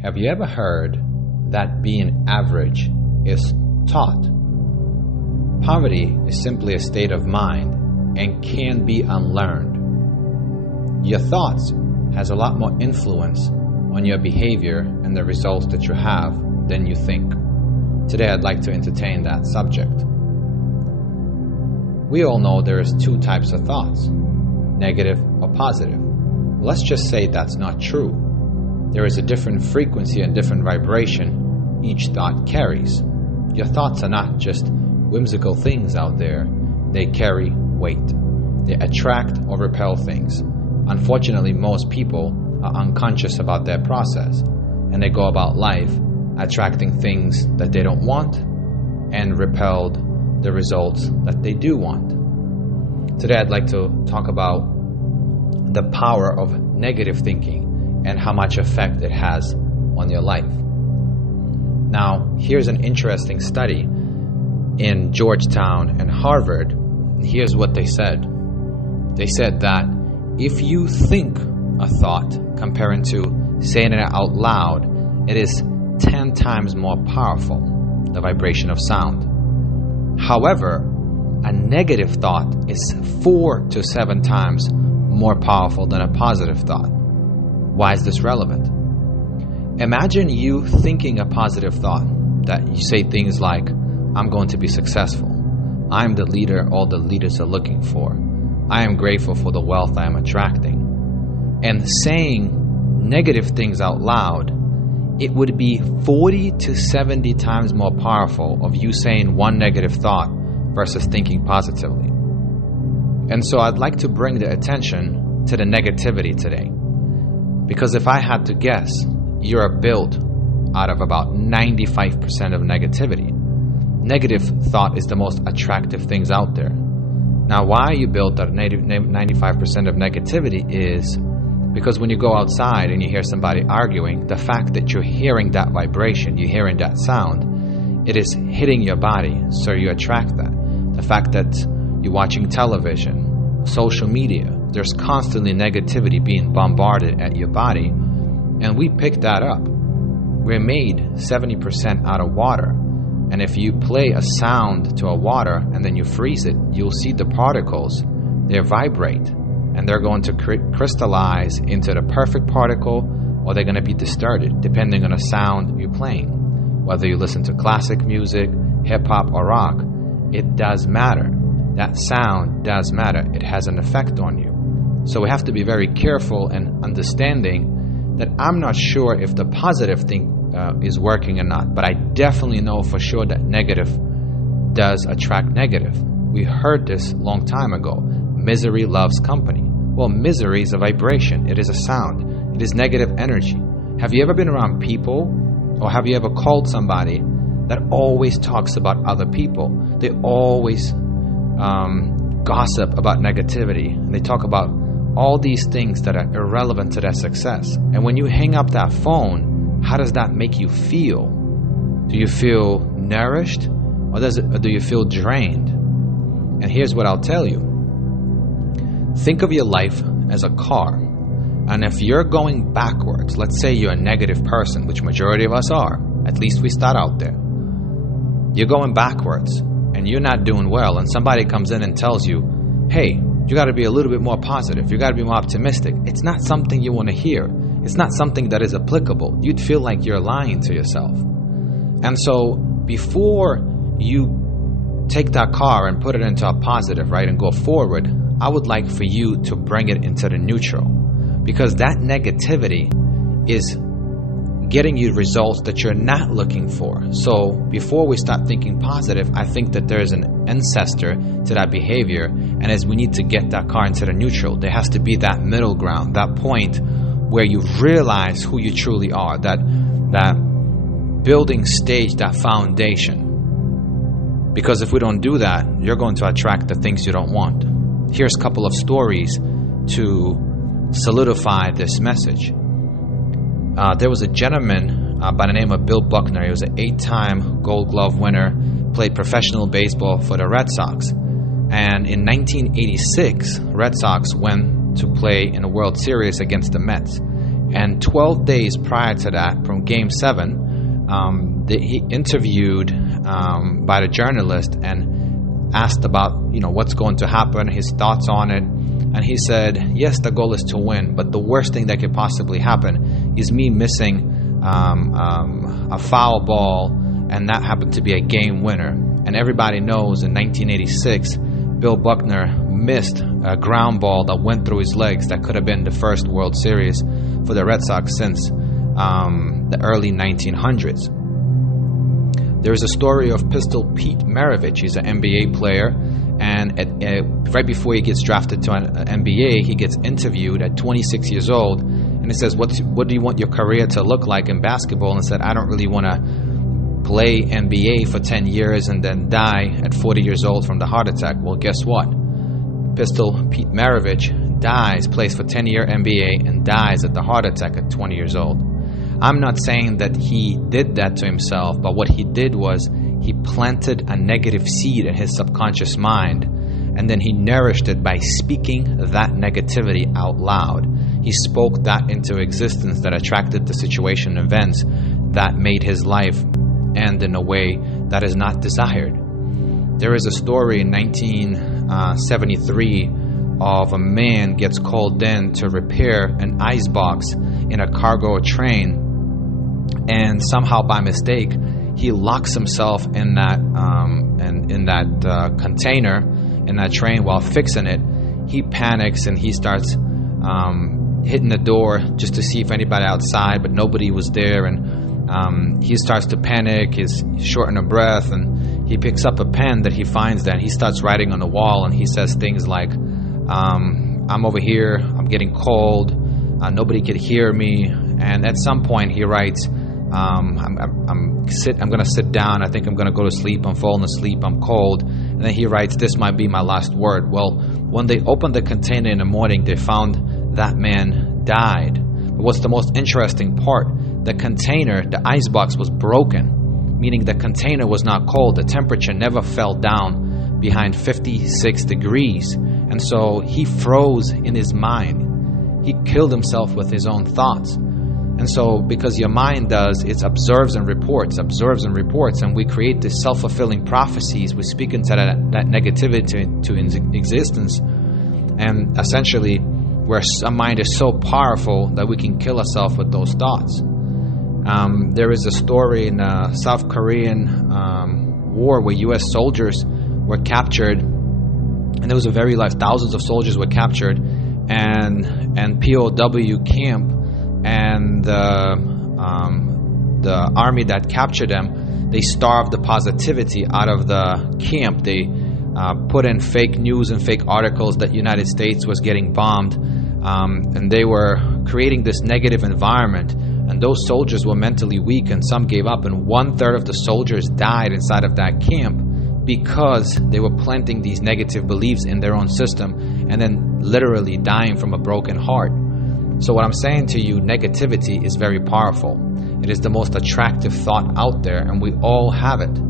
Have you ever heard that being average is taught? Poverty is simply a state of mind and can be unlearned. Your thoughts has a lot more influence on your behavior and the results that you have than you think. Today I'd like to entertain that subject. We all know there's two types of thoughts, negative or positive. Let's just say that's not true. There is a different frequency and different vibration each thought carries. Your thoughts are not just whimsical things out there. They carry weight. They attract or repel things. Unfortunately, most people are unconscious about their process, and they go about life attracting things that they don't want and repelled the results that they do want. Today I'd like to talk about the power of negative thinking and how much effect it has on your life. Now, here's an interesting study in Georgetown and Harvard. Here's what they said. They said that if you think a thought comparing to saying it out loud, it is 10 times more powerful, the vibration of sound. However, a negative thought is 4 to 7 times more powerful than a positive thought. Why is this relevant? Imagine you thinking a positive thought that you say things like, I'm going to be successful. I'm the leader all the leaders are looking for. I am grateful for the wealth I am attracting. And saying negative things out loud, it would be 40 to 70 times more powerful of you saying one negative thought versus thinking positively. And so I'd like to bring the attention to the negativity today. Because if I had to guess, you're built out of about 95% of negativity. Negative thought is the most attractive things out there. Now, why you built out of 95% of negativity is because when you go outside and you hear somebody arguing, the fact that you're hearing that vibration, you're hearing that sound, it is hitting your body, so you attract that. The fact that you're watching television, social media, there's constantly negativity being bombarded at your body, and we pick that up. We're made 70% out of water, and if you play a sound to a water and then you freeze it, you'll see the particles, they vibrate, and they're going to crystallize into the perfect particle, or they're going to be distorted depending on the sound you're playing. Whether you listen to classic music, hip-hop, or rock, it does matter. That sound does matter. It has an effect on you. So we have to be very careful and understanding that I'm not sure if the positive thing is working or not, but I definitely know for sure that negative does attract negative. We heard this a long time ago. Misery loves company. Well, misery is a vibration. It is a sound. It is negative energy. Have you ever been around people, or have you ever called somebody that always talks about other people? They always gossip about negativity, and they talk about all these things that are irrelevant to their success. And when you hang up that phone, how does that make you feel? Do you feel nourished, or do you feel drained? And here's what I'll tell you. Think of your life as a car. And if you're going backwards, let's say you're a negative person, which majority of us are, at least we start out there. You're going backwards and you're not doing well, and somebody comes in and tells you, hey, you got to be a little bit more positive. You got to be more optimistic. It's not something you want to hear. It's not something that is applicable. You'd feel like you're lying to yourself. And so before you take that car and put it into a positive, right, and go forward, I would like for you to bring it into the neutral, because that negativity is getting you results that you're not looking for. So before we start thinking positive, I think that there's an ancestor to that behavior, and as we need to get that car into the neutral, there has to be that middle ground, that point where you realize who you truly are, that building stage, that foundation. Because if we don't do that, you're going to attract the things you don't want. Here's a couple of stories to solidify this message. There was a gentleman by the name of Bill Buckner. He was an 8-time Gold Glove winner, played professional baseball for the Red Sox. And in 1986, Red Sox went to play in a World Series against the Mets. And 12 days prior to that, from Game 7, he interviewed by the journalist and asked about, what's going to happen, his thoughts on it. And he said, yes, the goal is to win, but the worst thing that could possibly happen is me missing a foul ball, and that happened to be a game winner. And everybody knows in 1986, Bill Buckner missed a ground ball that went through his legs that could have been the first World Series for the Red Sox since the early 1900s. There is a story of Pistol Pete Maravich. He's an NBA player, and right before he gets drafted to an NBA, he gets interviewed at 26 years old, and he says, what do you want your career to look like in basketball? And he said, I don't really want to play NBA for 10 years and then die at 40 years old from the heart attack. Well, guess what? Pistol Pete Maravich plays for 10-year NBA and dies at the heart attack at 20 years old. I'm not saying that he did that to himself, but what he did was he planted a negative seed in his subconscious mind, and then he nourished it by speaking that negativity out loud. He spoke that into existence that attracted the situation and events that made his life end in a way that is not desired. There is a story in 1973 of a man gets called in to repair an icebox in a cargo train, and somehow by mistake he locks himself in that container in that train while fixing it. He panics and he starts hitting the door just to see if anybody outside, but nobody was there, and he starts to panic. He's short of breath, and he picks up a pen that he finds there, and he starts writing on the wall, and he says things like, I'm over here, I'm getting cold, nobody could hear me. And at some point he writes, I'm going to sit down, I think I'm going to go to sleep, I'm falling asleep, I'm cold. And then he writes, this might be my last word. Well, when they opened the container in the morning, they found that man died. But what's the most interesting part? The container, the icebox, was broken, meaning the container was not cold. The temperature never fell down behind 56 degrees. And so he froze in his mind. He killed himself with his own thoughts. And so because your mind does, it observes and reports, and we create these self-fulfilling prophecies. We speak into that negativity to existence. And essentially, where a mind is so powerful that we can kill ourselves with those thoughts. There is a story in the South Korean war where U.S. soldiers were captured, and there was a very large, thousands of soldiers were captured, and POW camp, and the army that captured them, they starved the positivity out of the camp. They put in fake news and fake articles that United States was getting bombed, and they were creating this negative environment. And those soldiers were mentally weak, and some gave up, and 1/3 of the soldiers died inside of that camp because they were planting these negative beliefs in their own system and then literally dying from a broken heart. So what I'm saying to you, negativity is very powerful. It is the most attractive thought out there, and we all have it.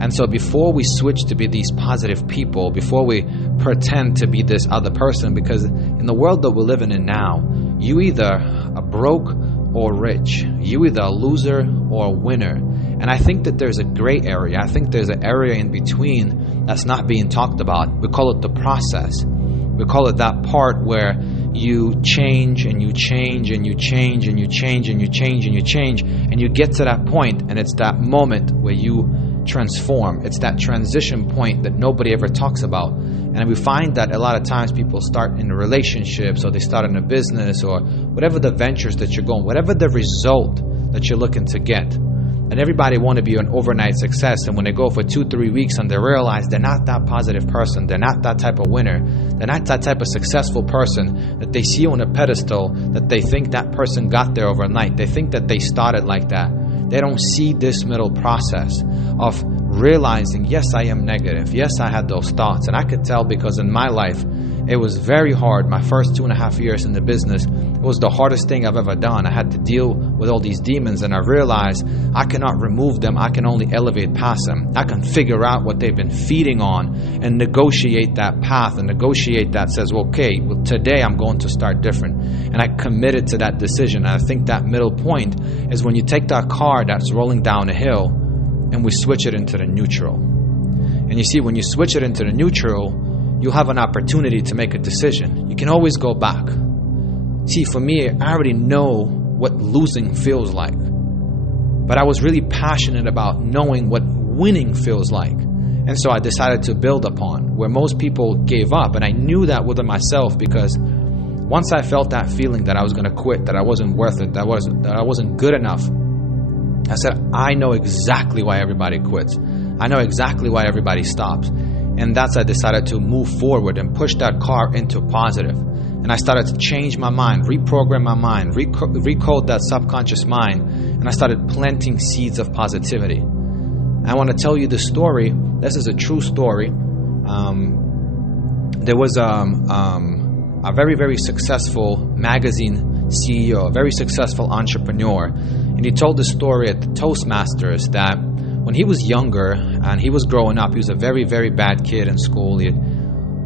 And so before we switch to be these positive people, before we pretend to be this other person, because in the world that we're living in now, you either are broke or rich. You either a loser or a winner. And I think that there's a gray area. I think there's an area in between that's not being talked about. We call it the process. We call it that part where you change and you change and you change and you change and you change and you change, and you get to that point, and it's that moment where you transform. It's that transition point that nobody ever talks about. And we find that a lot of times people start in relationships, or they start in a business, or whatever the ventures that you're going, whatever the result that you're looking to get. And everybody want to be an overnight success, and when they go for 2-3 weeks and they realize they're not that positive person, they're not that type of winner, they're not that type of successful person that they see on a pedestal, that they think that person got there overnight. They think that they started like that. They don't see this middle process of realizing, yes, I am negative. Yes, I had those thoughts. And I could tell because in my life, It was very hard. My first 2.5 years in the business, it was the hardest thing I've ever done. I had to deal with all these demons, and I realized I cannot remove them. I can only elevate past them. I can figure out what they've been feeding on and negotiate that path and negotiate that says, well, okay, today I'm going to start different. And I committed to that decision. And I think that middle point is when you take that car that's rolling down a hill and we switch it into the neutral. And you see, when you switch it into the neutral, you'll have an opportunity to make a decision. You can always go back. See, for me, I already know what losing feels like. But I was really passionate about knowing what winning feels like. And so I decided to build upon where most people gave up. And I knew that within myself, because once I felt that feeling that I was going to quit, that I wasn't worth it, that I wasn't good enough, I said, I know exactly why everybody quits. I know exactly why everybody stops. And that's, I decided to move forward and push that car into positive. And I started to change my mind, reprogram my mind, recode that subconscious mind. And I started planting seeds of positivity. I want to tell you the story. This is a true story. There was a very, very successful magazine CEO, a very successful entrepreneur. And he told the story at the Toastmasters that when he was younger and he was growing up, he was a very, very bad kid in school. He had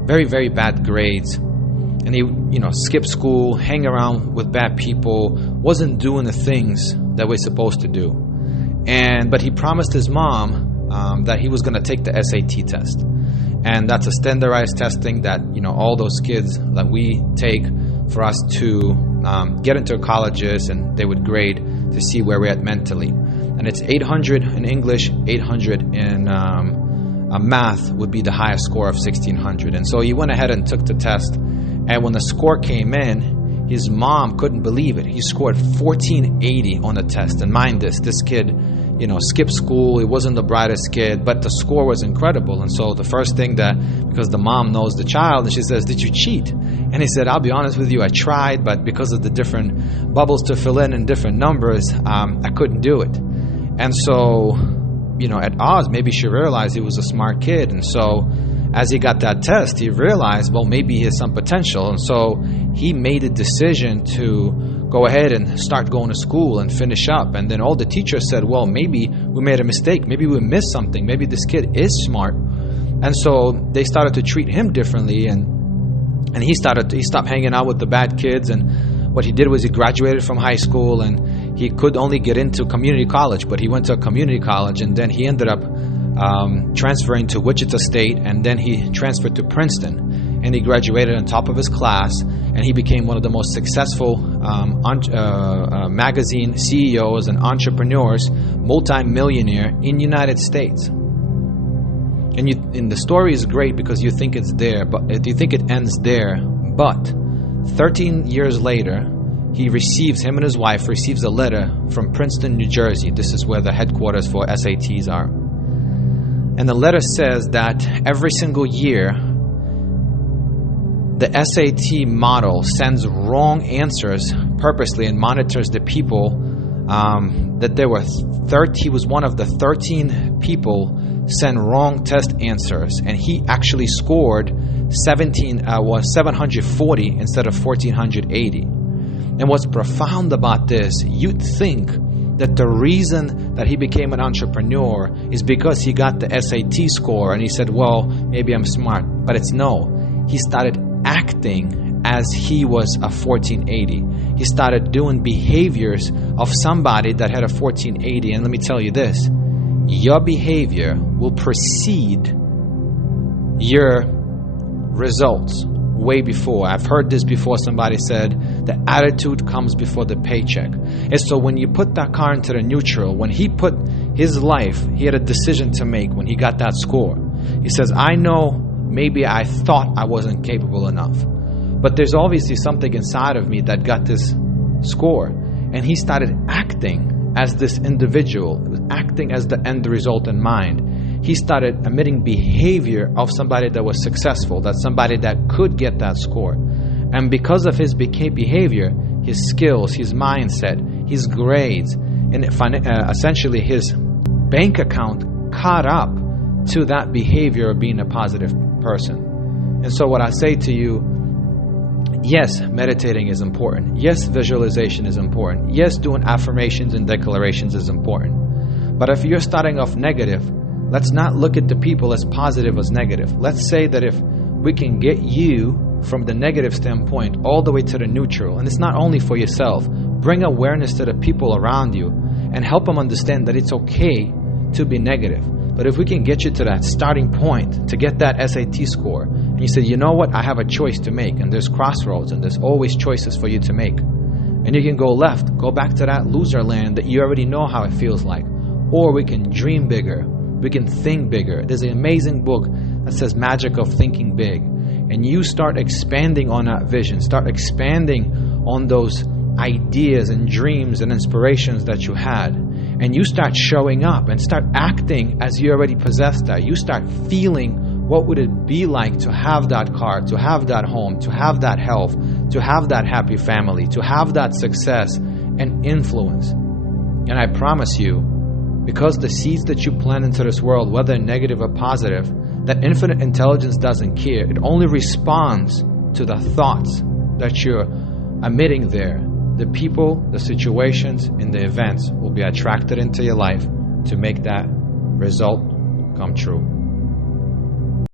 very, very bad grades. And he, skipped school, hang around with bad people, wasn't doing the things that we're supposed to do. But he promised his mom that he was going to take the SAT test. And that's a standardized testing that, all those kids that we take for us to get into colleges, and they would grade to see where we're at mentally. And it's 800 in English, 800 in math would be the highest score of 1600. And so he went ahead and took the test. And when the score came in, his mom couldn't believe it. He scored 1480 on the test. And mind this kid, skipped school. He wasn't the brightest kid, but the score was incredible. And so the first thing because the mom knows the child, and she says, did you cheat? And he said, I'll be honest with you, I tried, but because of the different bubbles to fill in and different numbers, I couldn't do it. And so, at Oz, maybe she realized he was a smart kid. And so as he got that test, he realized, well, maybe he has some potential. And so he made a decision to go ahead and start going to school and finish up. And then all the teachers said, well, maybe we made a mistake. Maybe we missed something. Maybe this kid is smart. And so they started to treat him differently. And he stopped hanging out with the bad kids. And what he did was he graduated from high school, and he could only get into community college, but he went to a community college, and then he ended up transferring to Wichita State, and then he transferred to Princeton, and he graduated on top of his class, and he became one of the most successful magazine CEOs and entrepreneurs, multi-millionaire in the United States. And the story is great because you think it's there, but you think it ends there. But 13 years later, him and his wife receives a letter from Princeton, New Jersey. This is where the headquarters for SATs are. And the letter says that every single year, the SAT model sends wrong answers purposely and monitors the people. That there were he was one of the 13 people sent wrong test answers, and he actually scored 740 instead of 1480. And what's profound about this, you'd think that the reason that he became an entrepreneur is because he got the SAT score and he said, well, maybe I'm smart. But it's no. He started acting as he was a 1480. He started doing behaviors of somebody that had a 1480. And let me tell you this, your behavior will precede your results way before. I've heard this before. Somebody said the attitude comes before the paycheck. And so when you put that car into the neutral, when he put his life, he had a decision to make when he got that score. He says, I know maybe I thought I wasn't capable enough, but there's obviously something inside of me that got this score. And he started acting as this individual, acting as the end result in mind. He started emitting behavior of somebody that was successful, that somebody that could get that score. And because of his behavior, his skills, his mindset, his grades, and essentially his bank account caught up to that behavior of being a positive person. And so what I say to you, yes, meditating is important. Yes, visualization is important. Yes, doing affirmations and declarations is important. But if you're starting off negative, let's not look at the people as positive as negative. Let's say that if we can get you from the negative standpoint all the way to the neutral, and it's not only for yourself, bring awareness to the people around you and help them understand that it's okay to be negative. But if we can get you to that starting point, to get that SAT score, and you say, you know what, I have a choice to make, and there's crossroads, and there's always choices for you to make. And you can go left, go back to that loser land that you already know how it feels like. Or we can dream bigger, we can think bigger. There's an amazing book that says Magic of Thinking Big. And you start expanding on that vision, start expanding on those ideas and dreams and inspirations that you had. And you start showing up and start acting as you already possess that. You start feeling what would it be like to have that car, to have that home, to have that health, to have that happy family, to have that success and influence. And I promise you, because the seeds that you plant into this world, whether negative or positive, that infinite intelligence doesn't care. It only responds to the thoughts that you're emitting there. The people, the situations, and the events will be attracted into your life to make that result come true.